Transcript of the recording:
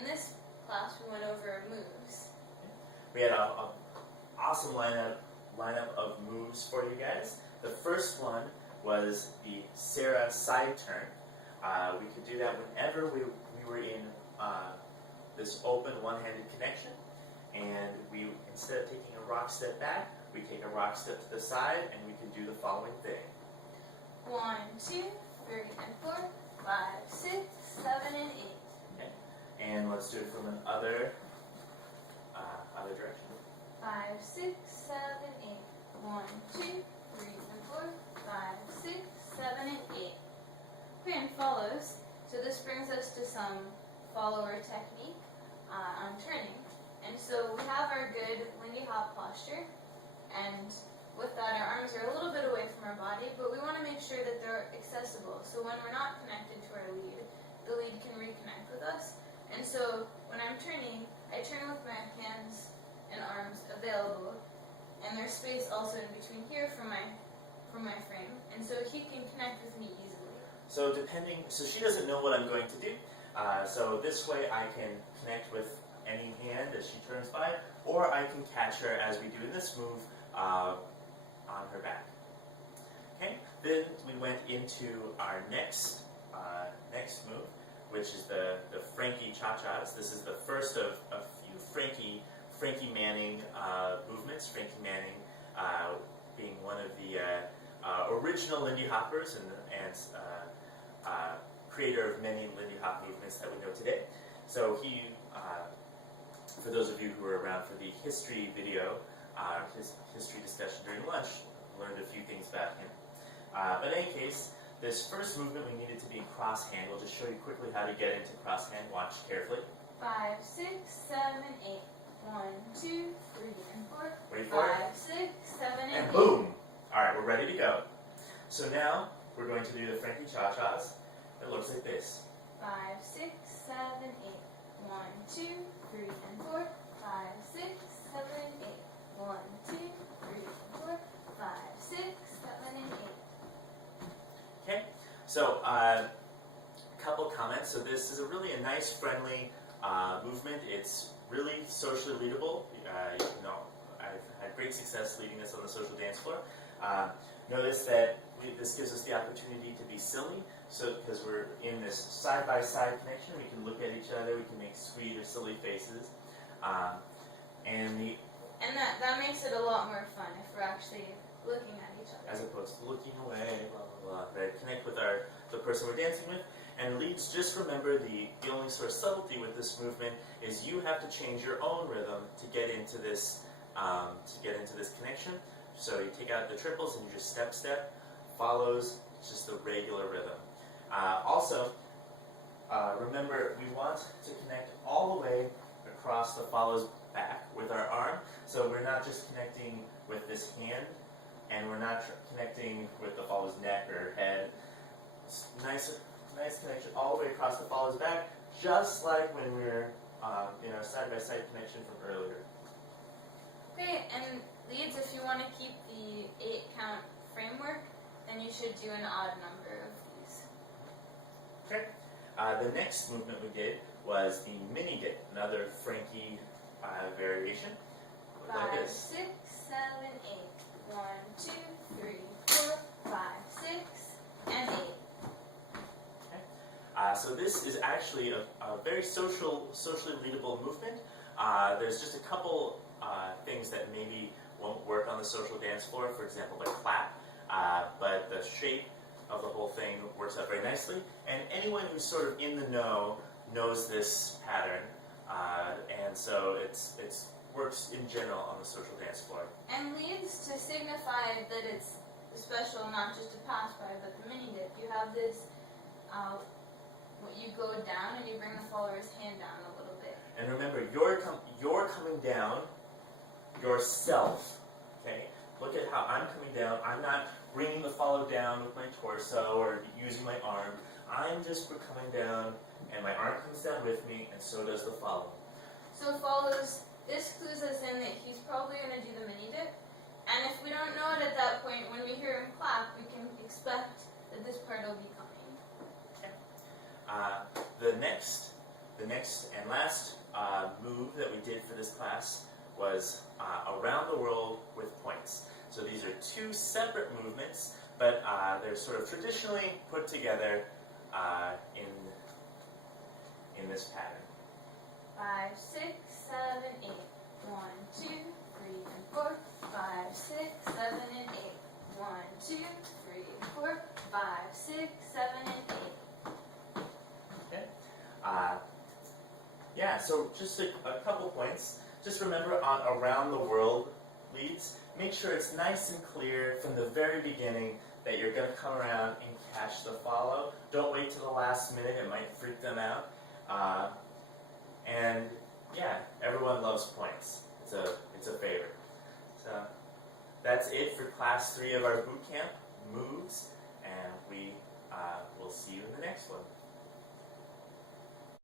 in this class we went over moves. We had an awesome lineup of moves for you guys. The first one was the Sara side turn. We could do that whenever we were in this open one-handed connection, and we, instead of taking a rock step back, we take a rock step to the side, and we can do the following thing. 1, 2, 3, and 4, 5, 6, 7, and 8. Okay. And let's do it from another other direction. 5, 6, 7, 8. 1, 2, 3, and 4, 5, 6, 7, and 8. Okay, and follows. So this brings us to some follower technique on turning. And so we have our good Lindy Hop posture, and with that our arms are a little bit away from our body, but we want to make sure that they're accessible. So when we're not connected to our lead, the lead can reconnect with us. And so when I'm turning, I turn with my hands and arms available, and there's space also in between here from my frame, and so he can connect with me easily. So she doesn't know what I'm going to do. So this way I can connect with any hand as she turns by, or I can catch her as we do in this move on her back. Okay. Then we went into our next move, which is the Frankie Cha-Chas. This is the first of a few Frankie Manning movements. Frankie Manning being one of the original Lindy Hoppers and creator of many Lindy Hop movements that we know today. So he, for those of you who were around for the history video, his history discussion during lunch, learned a few things about him. But in any case, this first movement we needed to be in cross hand. We'll just show you quickly how to get into cross hand. Watch carefully. 5, 6, 7, 8. 1, 2, 3, and 4. Wait for 5, it. 6, 7, and 8. Boom! Alright, we're ready to go. So now, we're going to do the Frankie Cha-Chas. It looks like this. 5, 6, 7, 8. 1, 2, 3, and 4. 5, 6, 7, 8. 1, 2, 3, and 4. 5, 6, 7, and 8. Okay, so a couple comments. So this is a nice, friendly movement. It's really socially leadable. I've had great success leading this on the social dance floor. Notice that this gives us the opportunity to be silly. So because we're in this side-by-side connection, we can look at each other, we can make sweet or silly faces. And that makes it a lot more fun if we're actually looking at each other. As opposed to looking away, blah, blah, blah. Right? Connect with the person we're dancing with. And leads, just remember the only sort of subtlety with this movement is you have to change your own rhythm to get into this connection. So you take out the triples and you just step, follows just the regular rhythm. Also, remember we want to connect all the way across the follows back with our arm. So we're not just connecting with this hand, and we're not connecting with the follows neck or head. It's nice connection all the way across the follows back, just like when we were in our side-by-side connection from earlier. Okay, and leads, if you want to keep the 8-count framework, then you should do an odd number of these. Okay. The next movement we did was the mini dip, another Frankie variation. Look 5, like this. 6, 7, 8. 1, 2, 3, 4, 5, 6, and 8. So this is actually a very socially leadable movement. There's just a couple things that maybe won't work on the social dance floor. For example, the clap. But the shape of the whole thing works out very nicely. And anyone who's sort of in the know knows this pattern. And so it works in general on the social dance floor. And leads to signify that it's special, not just a pass by, but the mini dip. You have this. You go down and you bring the follower's hand down a little bit. And remember, you're coming down yourself. Okay? Look at how I'm coming down. I'm not bringing the follow down with my torso or using my arm. I'm just coming down, and my arm comes down with me, and so does the follow. So follows. This clues us in that he's probably going to do the mini dip. And if we don't know it at that point, when we hear him clap, we can expect that this part will be coming. The The next and last move that we did for this class was around the world with points. So these are two separate movements, but they're sort of traditionally put together in this pattern. 5, 6, 7, 8. 1, 2, 3, and 4. 5, 6, 7, and 8. 1, 2, 3, and 4. 5, 6, 7, and 8. Okay. Yeah, so just a couple points. Just remember on around the world leads, make sure it's nice and clear from the very beginning that you're going to come around and catch the follow. Don't wait till the last minute, it might freak them out. And yeah, everyone loves points. It's a favorite. So that's it for class 3 of our boot camp, moves.